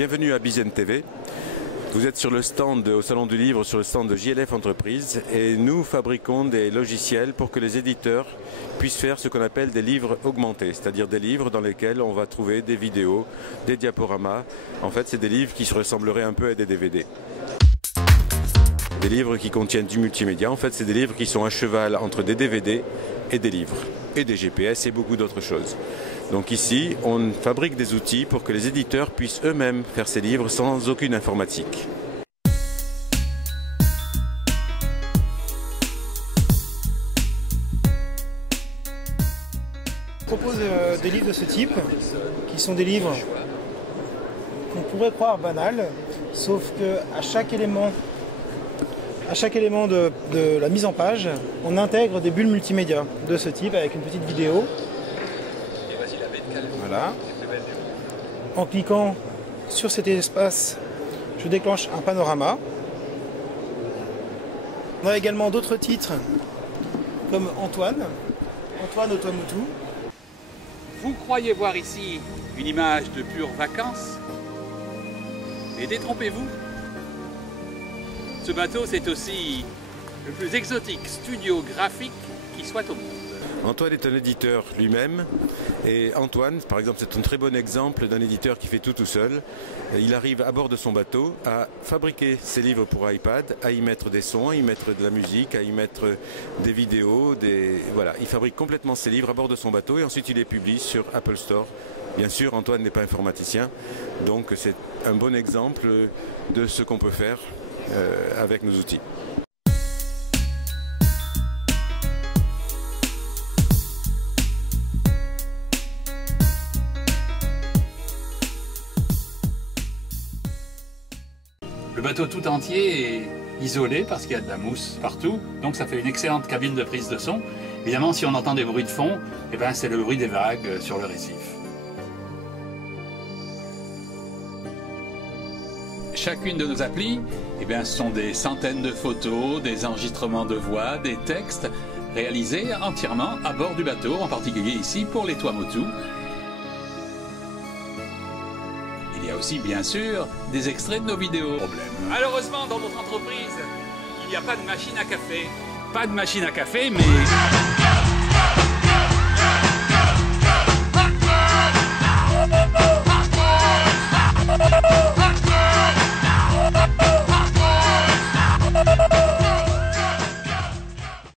Bienvenue à Bizen TV. Vous êtes sur le stand au Salon du Livre, sur le stand de JLF Entreprises, et nous fabriquons des logiciels pour que les éditeurs puissent faire ce qu'on appelle des livres augmentés, c'est-à-dire des livres dans lesquels on va trouver des vidéos, des diaporamas. En fait, c'est des livres qui se ressembleraient un peu à des DVD. Des livres qui contiennent du multimédia, en fait, c'est des livres qui sont à cheval entre des DVD et des livres, et des GPS et beaucoup d'autres choses. Donc ici, on fabrique des outils pour que les éditeurs puissent eux-mêmes faire ces livres sans aucune informatique. On propose des livres de ce type, qui sont des livres qu'on pourrait croire banals, sauf qu'à chaque élément de la mise en page, on intègre des bulles multimédia de ce type avec une petite vidéo. Voilà. En cliquant sur cet espace, je déclenche un panorama. On a également d'autres titres comme Antoine Otoamoutou. Vous croyez voir ici une image de pure vacances? Et détrompez-vous. Ce bateau, c'est aussi le plus exotique studio graphique qui soit au monde. Antoine est un éditeur lui-même, et Antoine, par exemple, c'est un très bon exemple d'un éditeur qui fait tout seul. Il arrive à bord de son bateau à fabriquer ses livres pour iPad, à y mettre des sons, à y mettre de la musique, à y mettre des vidéos, voilà. Il fabrique complètement ses livres à bord de son bateau et ensuite il les publie sur Apple Store. Bien sûr, Antoine n'est pas informaticien, donc c'est un bon exemple de ce qu'on peut faire avec nos outils. Le bateau tout entier est isolé parce qu'il y a de la mousse partout, donc ça fait une excellente cabine de prise de son. Évidemment, si on entend des bruits de fond, eh ben, c'est le bruit des vagues sur le récif. Chacune de nos applis, eh bien, ce sont des centaines de photos, des enregistrements de voix, des textes réalisés entièrement à bord du bateau, en particulier ici pour les Tuamotu. Il y a aussi, bien sûr, des extraits de nos vidéos. Malheureusement, dans notre entreprise, il n'y a pas de machine à café. Pas de machine à café, mais...